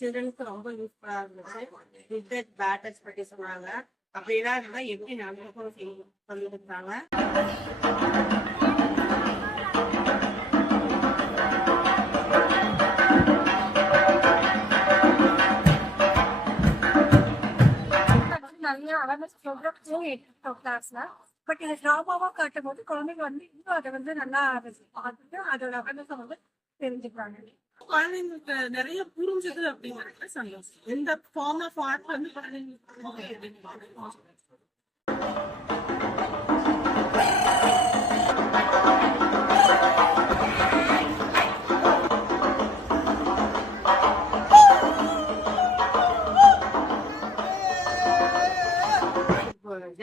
சில்ட்ரனுக்கு ரொம்ப யூஸ்ஃபுல்லா இருந்துச்சு. குட் டச் பேட் டச் பற்றி சொன்னாங்க. அப்படின்னா இருந்தா எப்படி நடந்துக்கும் சொல்லி கொடுத்தாங்க. நிறைய அவேர்னஸ் ப்ரோக்ராம் கிளாஸ்ல பட் இது டிராமாவா காட்டும் போது குழந்தைங்க வந்து இன்னும் அதை வந்து நல்லா பார்த்துட்டு அதோட அவேர்னஸ் வந்து தெரிஞ்சுக்கிறாங்க. குழந்தைங்களுக்கு நிறைய புரிஞ்சது அப்படிங்கிறது சந்தோஷம். இந்த ஃபார்ம் ஆஃப் ஆர்ட் வந்து குழந்தைங்களுக்கு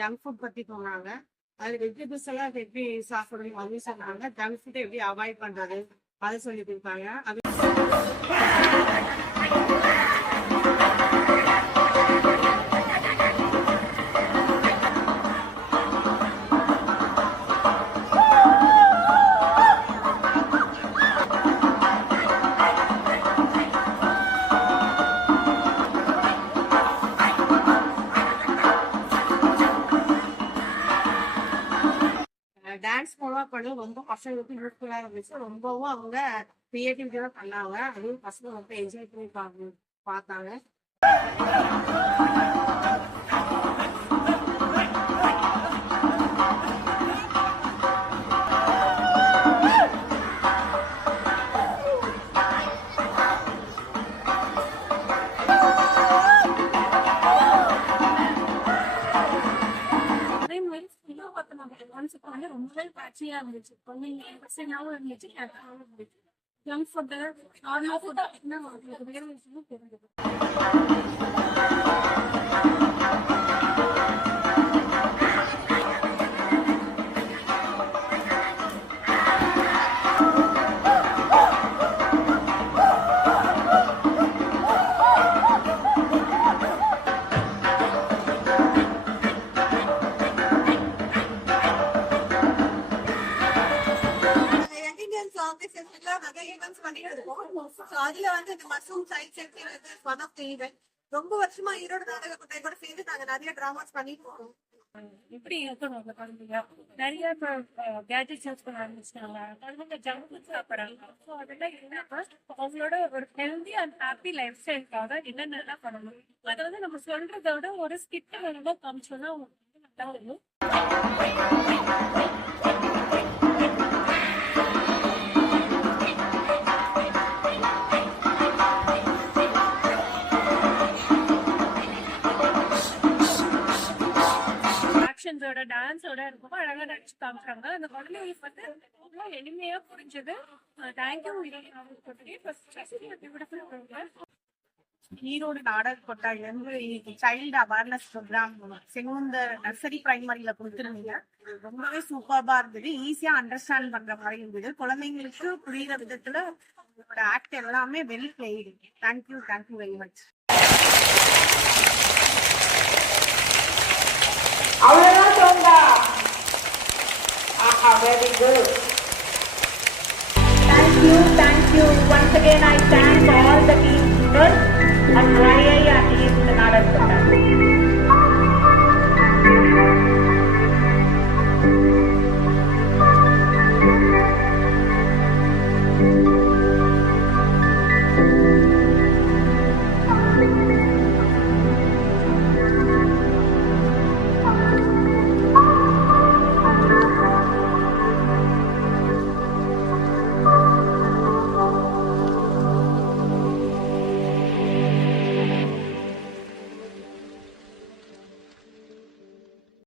ஜங்க் ஃபுட் பத்தி சொன்னாங்க. அது வெஜிடபிள்ஸ் எல்லாம் எப்படி சாப்பிடணும் அப்படின்னு சொன்னாங்க. ஜங்க் ஃபுட் எப்படி அவாய்ட் பண்றது அதை சொல்லி கொடுத்தாங்க. அது டான்ஸ் மூலமா பண்ண ரொம்ப பசங்களுக்கு யூஸ்ஃபுல்லா இருந்துச்சு. ரொம்பவும் அவங்க கிரியேட்டிவிட்டியா பண்ணாங்க. அதுவும் பசங்க ரொம்ப என்ஜாய் பண்ணி பார்த்தாங்க. ரொம்பவே பேட்சியா இருந்துச்சு. குழந்தைங்க இன்ட்ரெஸ்டிங்காகவும் இருந்துச்சு, கேட்டாகவும் இருந்துச்சு. ஜங்க் ஃபுட்டு நார்மல் ஃபுட் அப்படின்னா அவங்களுக்கு வேறு விஷயமும் தெரிஞ்சது. அதுல வந்து இந்த mushroom science one of the event. ரொம்ப வருஷமா ஈரோடு நாடக கூட்டம் கூட சேர்ந்து நாங்க நிறைய டிராமாஸ் பண்ணிட்டு இருக்கோம். எப்படி இருக்கணும் அந்த குழந்தைங்க நிறைய கேஜெட்ஸ் யூஸ் பண்ண ஆரம்பிச்சிட்டாங்க குழந்தைங்க ஜங்க் ஃபுட் சாப்பிட்றாங்க ஸோ அதெல்லாம் இல்லாம அவங்களோட ஒரு ஹெல்தி அண்ட் ஹாப்பி லைஃப் ஸ்டைலுக்காக என்னென்னலாம் பண்ணணும் அதை வந்து நம்ம சொல்றதை விட ஒரு ஸ்கிட்ட ரொம்ப காமிச்சோம்னா அவங்க நல்லா இருக்கும். ஆக்ஷன்ஸோட டான்ஸோட ரொம்ப அழகா நடிச்சு காமிச்சாங்க அந்த குழந்தைங்களுக்கு வந்து ரொம்ப எளிமையா புரிஞ்சது. தேங்க்யூ. ஈரோடு நாடக கொட்டாயில இருந்து இன்னைக்கு child awareness programme Sengunthar nursery பிரைமரியில கொடுத்துருந்தீங்க. ரொம்பவே சூப்பர்பா இருந்தது. ஈஸியா அண்டர்ஸ்டாண்ட் பண்ற மாதிரி இருந்தது. குழந்தைங்களுக்கு புரியுற விதத்துல உங்களோட ஆக்ட் எல்லாமே well played. Thank you very much. அவ்வளவுதான் சொந்தா. Very good. Thank you. Once again, I thank all the team members and YIR